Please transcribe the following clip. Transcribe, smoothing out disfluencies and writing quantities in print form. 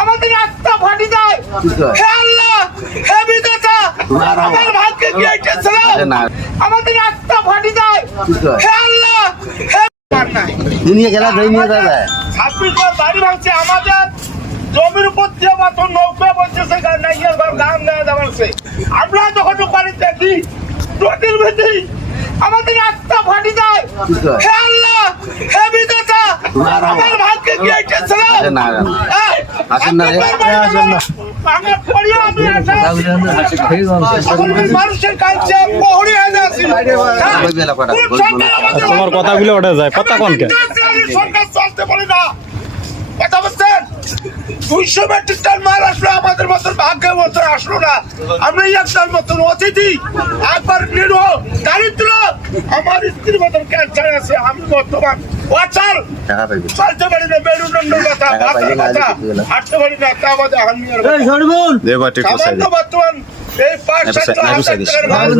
আমাদের আত্মা ফাটি যায়। হে আল্লাহ, হে বিধাতা, আমার ভাগ্যে কি এটা ছিল? আমাদের আত্মা ফাটি যায়। হে আল্লাহ, হে দুনিয়া গেলা দুনিয়া যাবে 26 বার বাড়ি ভাঙছে আমাদের জমির উপর দিয়ে মাত্র নৌকা বলতেছে নাইয়ের ঘর গান দেওয়া যাচ্ছে। আমরা যখন বাড়ি দেখি নদীর ভেতরে আমাদের আত্মা ফাটি যায়। হে আল্লাহ, হে বিধাতা, আমার ভাগ্যে কি এটা ছিল? আসেন না রে আমার পরিবার আমি মানুষের কাছে প্রহরী হয়ে যাচ্ছি। তোমার কথাগুলো ওঠে যায় কথা কোনকে সরকার চলতে পারে না। কথা বলছেন 200 মেট্রিক টন মাল আসলো, আমাদের মতন ভাগ্যের মতন আসলো না। আমরা একটার মতন অতিথি, একবার নিরহ দারিদ্র। আমার স্ত্রীর মতন ক্যান্সার আছে, আমি বর্তমান ওয়াচার টাকা পাইবে চলতে পারি না, মেরুদণ্ড ব্যথা, মাথার ব্যথা, হাঁটতে পারি না। তা আমাদের হার্নিয়ার দেবা ঠিক আছে বর্তমান এই 5-7 লাখ টাকার